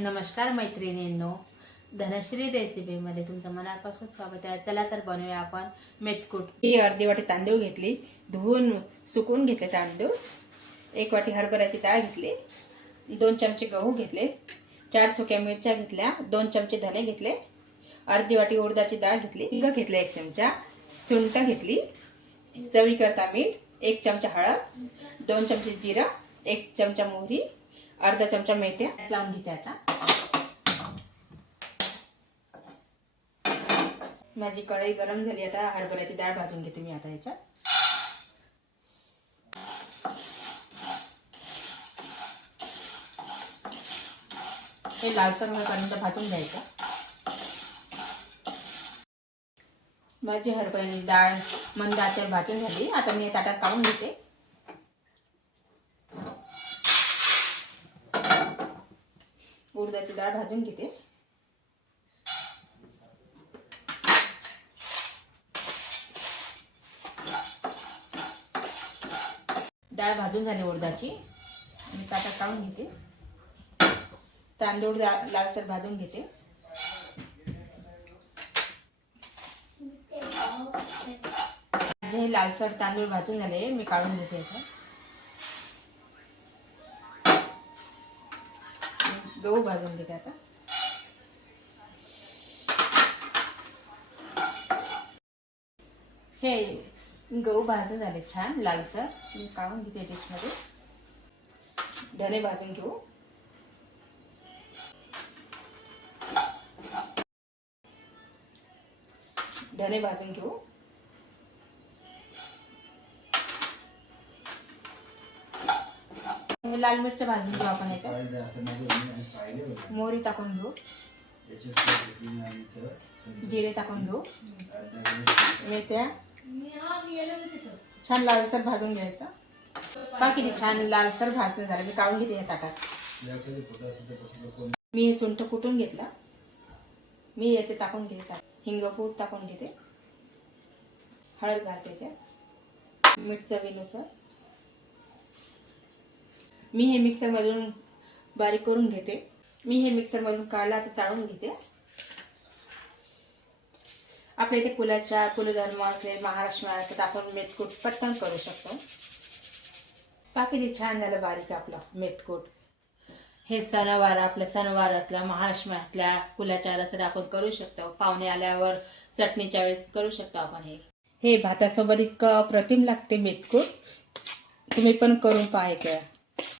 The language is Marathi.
नमस्कार मैत्रिणींनो. धनश्री रेसिपीमध्ये तुमचं मनापासून स्वागत आहे. चला तर बनवूया आपण मेथकूट. ही अर्धी वाटी तांदूळ घेतली. धुवून सुकून घेतले तांदूळ. एक वाटी हरभऱ्याची डाळ घेतली. दोन चमचे गहू घेतले. चार सुक्या मिरच्या घेतल्या. दोन चमचे धने घेतले. अर्धी वाटी उडदाची डाळ घेतली. हिंग घेतले एक चमचा. सुंट घेतली. चवीकरता मीठ एक चमचा हळद दोन चमचे जिरा एक चमचा मोहरी अर्धा चमचा मेथ्या लावून घेते आता. माझी कढई गरम झाली आता हरभऱ्याची डाळ भाजून घेते मी आता याच्यात. हे लालसर होईपर्यंत भाजून घ्यायचं. माझी हरभऱ्याची डाळ मंद आचेवर भाजून झाली. आता मी ताटात काढून घेते. उडदाची डाळ भाजून घेते. डाळ भाजून झाली उडदाची. मी ताटात काढून घेते. तांदूळ लालसर भाजून घेते. हे लालसर तांदूळ भाजून झाले मी काढून घेते गहू भाजून घेते आता. हे गहू भाजून झाले छान लालसर. मी काढून घेते डिशमध्ये. धने भाजून घेऊ. धने भाजून घेऊ. लाल मिरच्या भाजून घेऊ आपण याच्यात. मोहरी टाकून घेऊ. जिरे टाकून घेऊ. मेथ्या छान लालसर भाजून घ्यायचं. बाकी छान लालसर भाजणं झालं. मी काढून घेते या ताटात. मी हे सुंठ कुटून घेतला? मी याचे टाकून घेते ताट. हिंगपूड टाकून घेते. हळद घालते मीठ चवीनुसार मी हे मिक्सरमधून बारीक करून घेते. मी हे मिक्सरमधून काढला आता चाळून घेते. आपल्या इथे कुलाच्या कुलधर्म असले महाराष्ट्र महाराष्ट्रात आपण मेथकूट पटकन करू शकतो. बाकी छान झालं बारीक आपलं मेथकूट. हे सणवार आपला सणवार असल्या महाराष्ट्र असल्या कुलाच्या असल्या आपण करू शकतो. पाहुणे आल्यावर चटणीच्या वेळेस करू शकतो आपण हे. हे भातासोबत इतकं प्रतिम लागते मेथकूट. तुम्ही पण करून पहा